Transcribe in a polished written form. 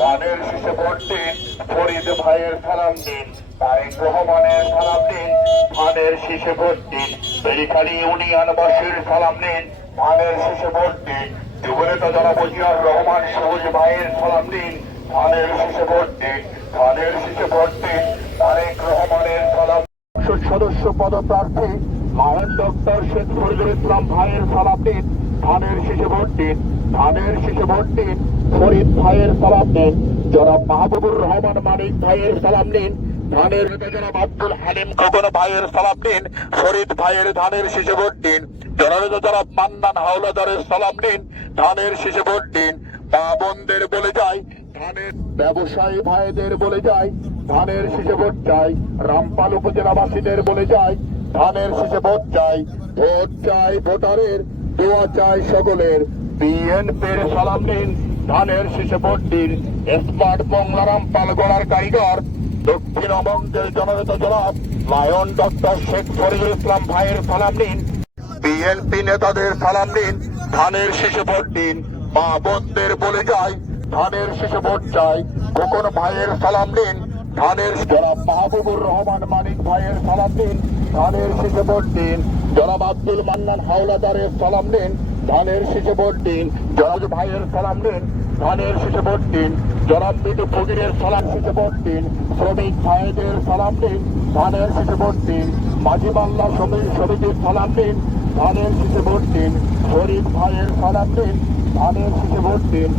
ধানের শীষে ভোট দিন। ফরিদ ভাইয়ের সালাম দিন। তারেক রহমানের সালাম দিন। ধানের শীষে ভোট দিন। বেলিখালী ইউনিয়নবাসীর সালাম দিন। ধানের শীষে ভোট দিন। যুবনেতা জনাব জিয়াউর রহমান সবুজ ভাইয়ের সালাম দিন। ধানের শীষে ভোট দিন। ধানের শীষে ভোট দিন। তারেক রহমানের সালাম। সদস্য পদপ্রার্থী মাহেন ডক্টর শেখ ফরিদুল ইসলাম ভাইয়ের সালাম দিন। ধানের শীষে ভোট দিন। ধানের শীষে ভোট দিন। ফরিদ ভাইয়ের সালাম দিন। জনাব মাহবুবুর রহমান মানিক ভাইয়ের সালাম দিন। ধানের জনাব আব্দুল হালিম খোকন ভাইয়ের সালাম দিন। ফরিদ ভাইয়ের ধানের শীষে ভোট দিন। জনাব মান্নান হাওলাদারের সালাম দিন। ধানের শীষে ভোট দিন। মা বোনদের বলে যায়, ধানের ব্যবসায়ী ভাইদের বলে যায়, ধানের শীষে ভোট চাই। রামপাল উপজেলাবাসীদের বলে যায়, ধানের শীষে ভোট চাই। ভোট চাই ভোটারের, দোয়া চাই সকলের। বিএনপির সালাম দিন। ধানের শীষে ভোট দিন। স্মার্ট বাংলা রামপাল গড়ার কারিগর দক্ষিণবঙ্গের জননেতা জনাব লায়ন ডক্টর শেখ ফরিদুল ইসলাম ভাইয়ের সালাম দিন। বিএনপি নেতাদের সালাম দিন। ধানের শীষে ভোট দিন। মা বোনদের বলে যায়, ধানের শীষে ভোট চাই। খোকন ভাইয়ের সালাম দিন। ধানের জনাব মাহবুবুর রহমান মানিক ভাইয়ের সালাম দিন। ধানের শীষে ভোট দিন। জনাব আব্দুল মান্নান হাওলাদারের সালাম দিন। ধানের শীষে ভোট দিন। জনাব ভাইয়ের সালাম দিন। ধানের শীষে ভোট দিন। জনাব মিটু ফকিরের সালাম শীষে ভোট দিন। শ্রমিক ভাইদের সালাম দিন। ধানের শীষে ভোট দিন। মাঝি মাল্লা সমিতির সালাম দিন। ধানের শীষে ভোট দিন। ফরিদ ভাইয়ের সালাম দিন। ধানের শীষে ভোট দিন।